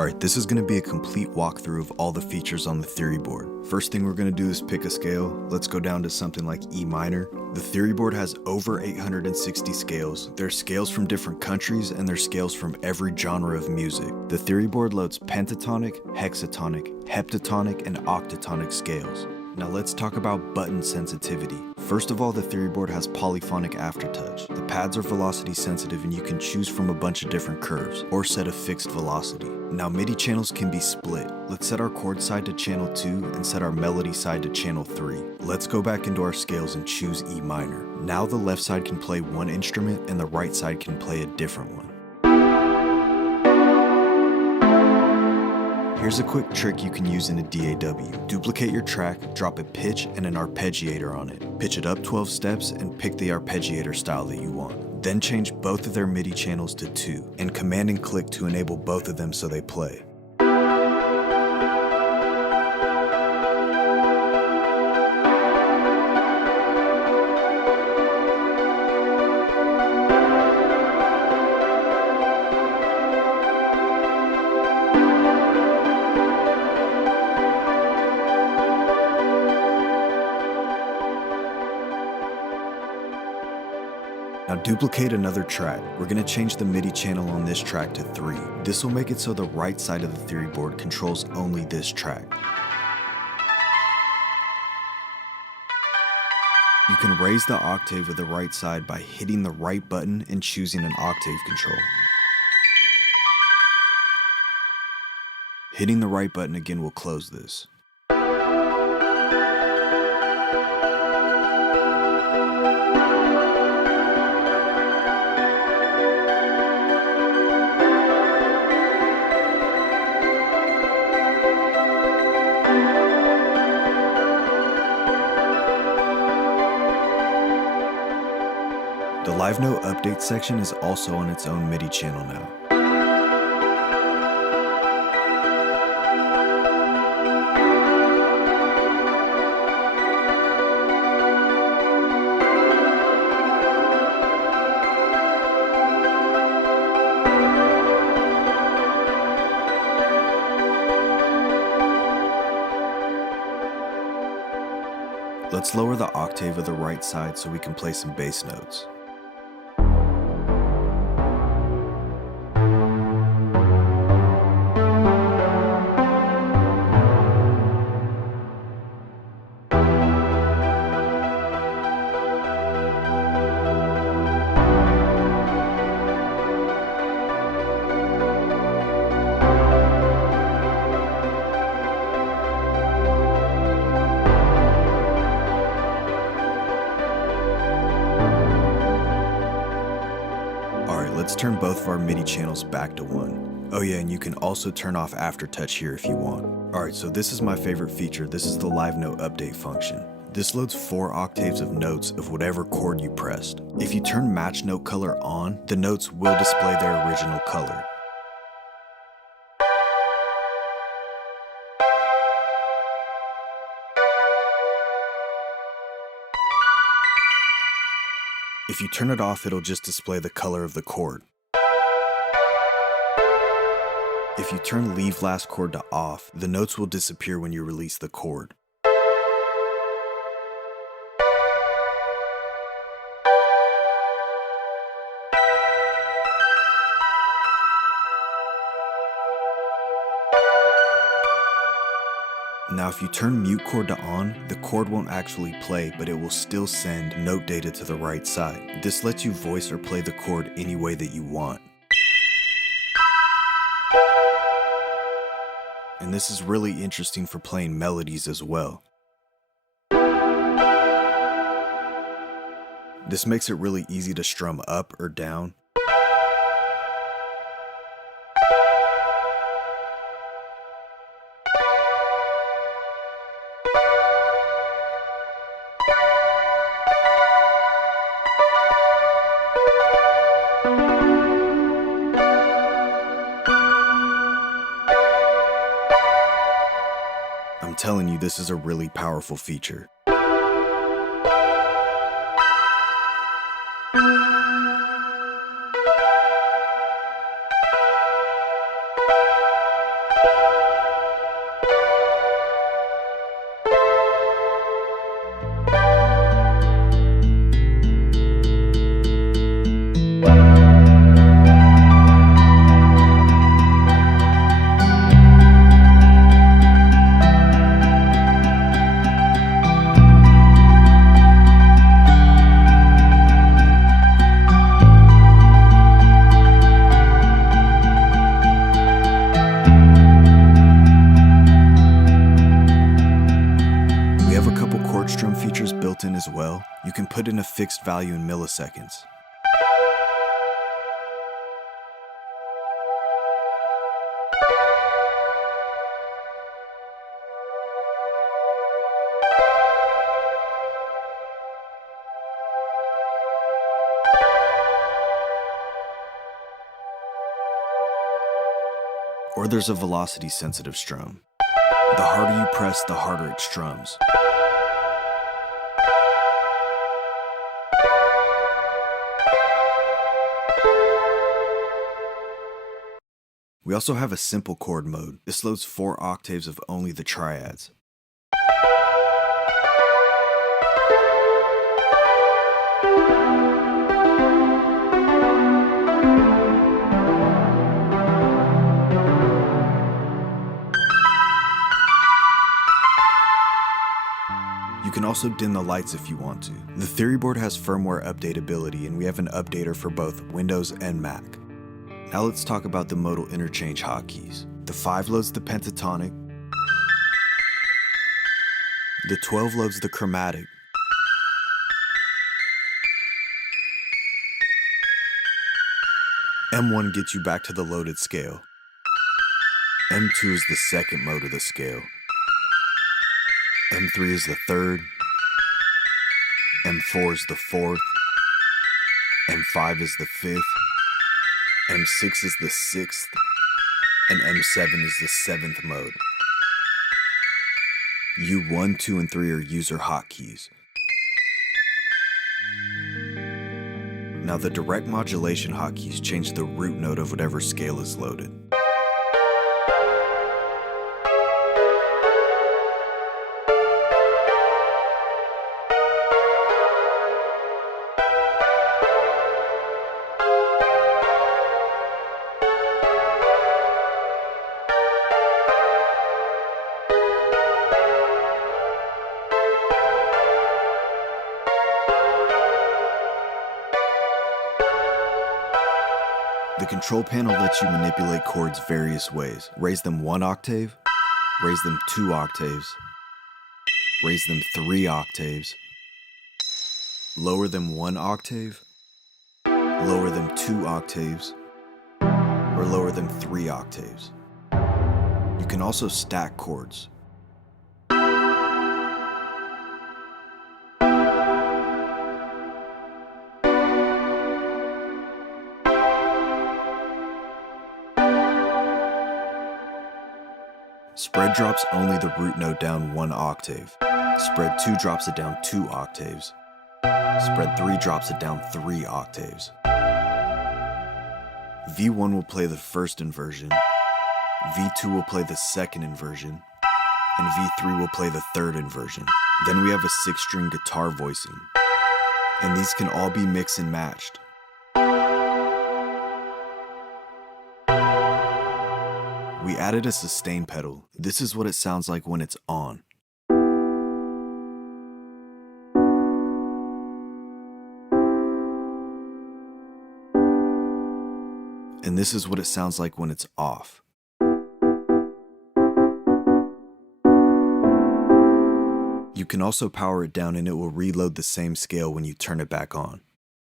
Alright, this is going to be a complete walkthrough of all the features on the TheoryBoard. First thing we're going to do is pick a scale. Let's go down to something like E minor. The TheoryBoard has over 860 scales. There's scales from different countries and there's scales from every genre of music. The TheoryBoard loads pentatonic, hexatonic, heptatonic, and octatonic scales. Now let's talk about button sensitivity. First of all, the TheoryBoard has polyphonic aftertouch. The pads are velocity sensitive and you can choose from a bunch of different curves, or set a fixed velocity. Now MIDI channels can be split. Let's set our chord side to channel 2 and set our melody side to channel 3. Let's go back into our scales and choose E minor. Now the left side can play one instrument and the right side can play a different one. Here's a quick trick you can use in a DAW. Duplicate your track, drop a pitch and an arpeggiator on it. Pitch it up 12 steps and pick the arpeggiator style that you want. Then change both of their MIDI channels to 2, and command and click to enable both of them so they play. Now duplicate another track. We're going to change the MIDI channel on this track to 3. This will make it so the right side of the TheoryBoard controls only this track. You can raise the octave of the right side by hitting the right button and choosing an octave control. Hitting the right button again will close this. The Live Note Update section is also on its own MIDI channel now. Let's lower the octave of the right side so we can play some bass notes. Let's turn both of our MIDI channels back to 1. Oh yeah, and you can also turn off aftertouch here if you want. Alright, so this is my favorite feature. This is the Live Note Update function. This loads 4 octaves of notes of whatever chord you pressed. If you turn match note color on, the notes will display their original color. If you turn it off, it'll just display the color of the chord. If you turn leave last chord to off, the notes will disappear when you release the chord. Now if you turn mute chord to on, the chord won't actually play, but it will still send note data to the right side. This lets you voice or play the chord any way that you want. And this is really interesting for playing melodies as well. This makes it really easy to strum up or down. I'm telling you, this is a really powerful feature. put in a fixed value in milliseconds. Or there's a velocity-sensitive strum. The harder you press, the harder it strums. We also have a simple chord mode. This loads 4 octaves of only the triads. You can also dim the lights if you want to. The TheoryBoard has firmware updatability, and we have an updater for both Windows and Mac. Now let's talk about the modal interchange hotkeys. The 5 loads the pentatonic, the 12 loads the chromatic, M1 gets you back to the loaded scale, M2 is the second mode of the scale, M3 is the third, M4 is the fourth, M5 is the fifth, M6 is the sixth, and M7 is the seventh mode. U1, 2, and 3 are user hotkeys. Now the direct modulation hotkeys change the root note of whatever scale is loaded. The control panel lets you manipulate chords various ways. Raise them 1 octave, raise them 2 octaves, raise them 3 octaves, lower them 1 octave, lower them 2 octaves, or lower them 3 octaves. You can also stack chords. Spread drops only the root note down 1 octave. Spread 2 drops it down 2 octaves. Spread 3 drops it down 3 octaves. V1 will play the first inversion, V2 will play the second inversion, and V3 will play the third inversion. Then we have a 6-string guitar voicing, and these can all be mixed and matched. We added a sustain pedal. This is what it sounds like when it's on. And this is what it sounds like when it's off. You can also power it down and it will reload the same scale when you turn it back on.